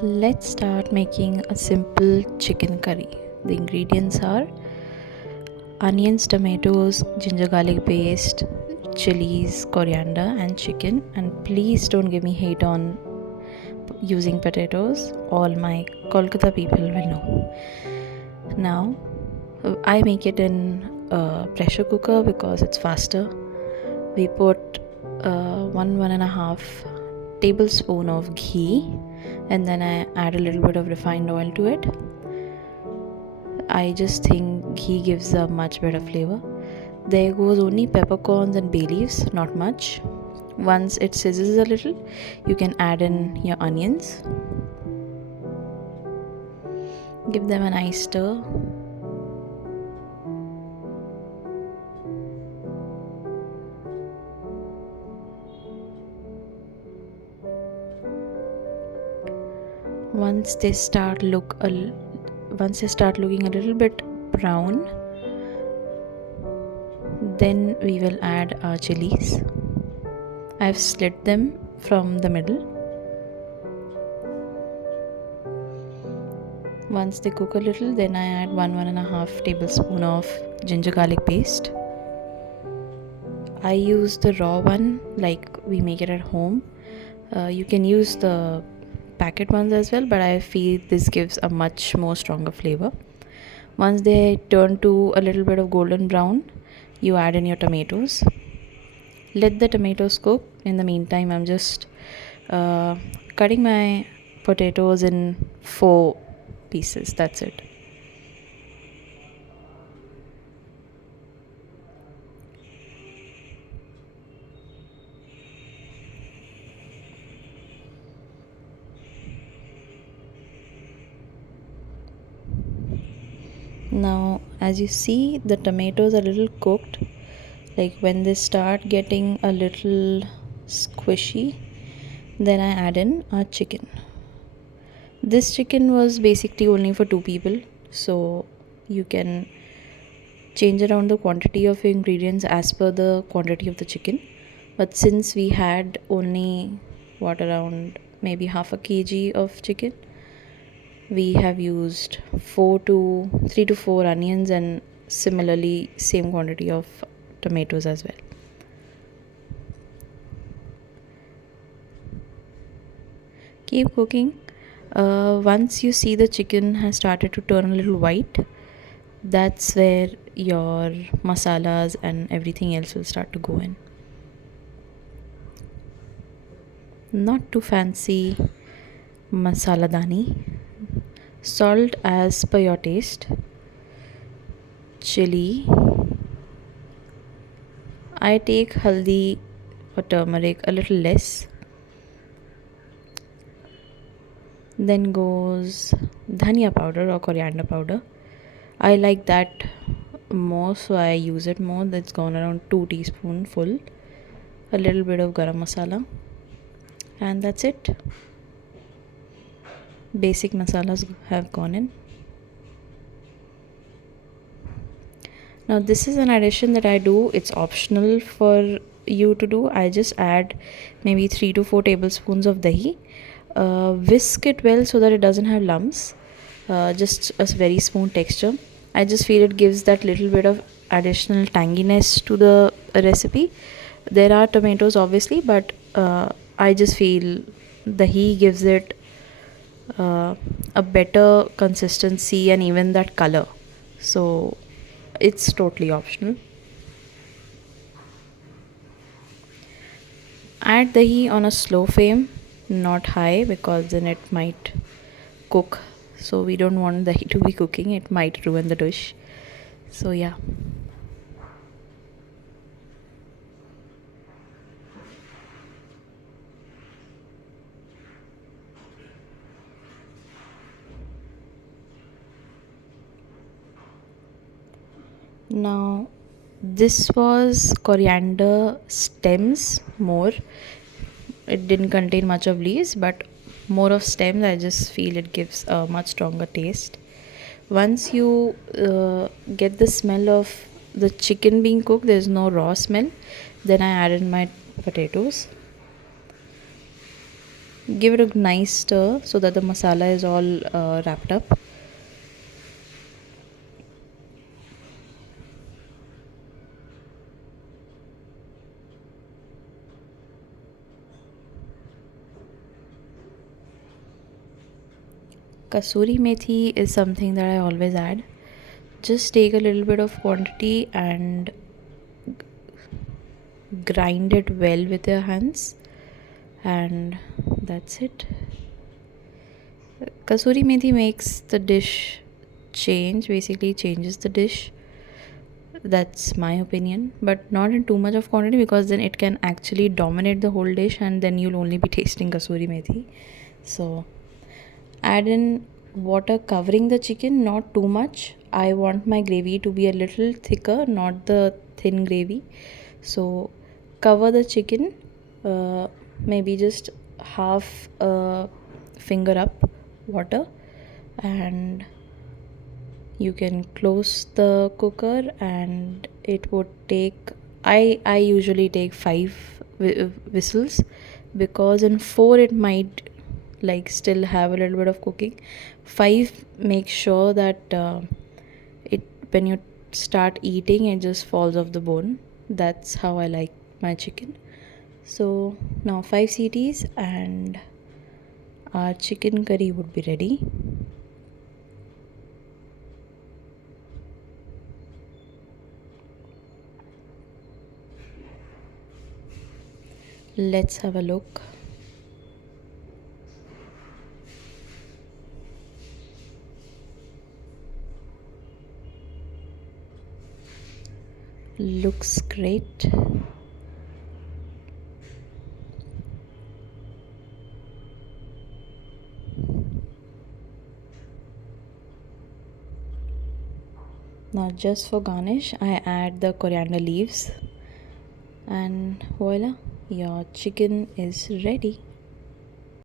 Let's start making a simple chicken curry. The ingredients are onions, tomatoes, ginger garlic paste, chilies, coriander, and chicken. And please don't give me hate on using potatoes. All my Kolkata people will know. Now, I make it in a pressure cooker because it's faster. We put 1.5 tablespoon of ghee, and then I add a little bit of refined oil to it. I just think ghee gives a much better flavor. There goes only peppercorns and bay leaves, not much. Once it sizzles a little, you can add in your onions. Give them a nice stir. Once they start looking a little bit brown, then we will add our chilies. I've slit them from the middle. Once they cook a little, then I add 1.5 tablespoon of ginger garlic paste. I use the raw one like we make it at home. You can use the packet ones as well, but I feel this gives a much more stronger flavor. Once they turn to a little bit of golden brown, you add in your tomatoes. Let the tomatoes cook. In the meantime, I'm just cutting my potatoes in 4 pieces. That's it. Now, as you see, the tomatoes are a little cooked. Like when they start getting a little squishy, then I add in our chicken. This chicken was basically only for 2 people, so you can change around the quantity of your ingredients as per the quantity of the chicken. But since we had only around maybe half a kg of chicken, we have used 3 to 4 onions and similarly same quantity of tomatoes as well. Keep cooking. Once you see the chicken has started to turn a little white, that's where your masalas and everything else will start to go in. Not too fancy masala dani. Salt as per your taste. Chili. I take haldi or turmeric a little less. Then goes dhania powder or coriander powder. I like that more, so I use it more. That's gone around 2 teaspoons full. A little bit of garam masala, and that's it. Basic masalas have gone in. Now this is an addition that I do. It's optional for you to do. I just add maybe 3 to 4 tablespoons of dahi. Whisk it well so that it doesn't have lumps. Just a very smooth texture. I just feel it gives that little bit of additional tanginess to the recipe. There are tomatoes obviously, but I just feel dahi gives it a better consistency and even that color. So it's totally optional. Add dahi on a slow flame, not high, because then it might cook. So we don't want dahi to be cooking, it might ruin the dish. So yeah. Now this was coriander stems more. It didn't contain much of leaves, but more of stems. I just feel it gives a much stronger taste. Once you get the smell of the chicken being cooked, there's no raw smell, then I added my potatoes. Give it a nice stir so that the masala is all wrapped up. Kasuri methi is something that I always add. Just take a little bit of quantity and grind it well with your hands, and that's it. Kasuri methi makes the dish basically changes the dish. That's my opinion, but not in too much of quantity, because then it can actually dominate the whole dish and then you'll only be tasting kasuri methi. So add in water covering the chicken, not too much. I want my gravy to be a little thicker, not the thin gravy. So cover the chicken, maybe just half a finger up water, and you can close the cooker, and it would take, I usually take 5 whistles, because in 4 it might like still have a little bit of cooking. 5, make sure that it when you start eating it just falls off the bone. That's how I like my chicken. So now 5 CTs and our chicken curry would be ready. Let's have a look. Looks great. Now just for garnish I add the coriander leaves, and voila, your chicken is ready.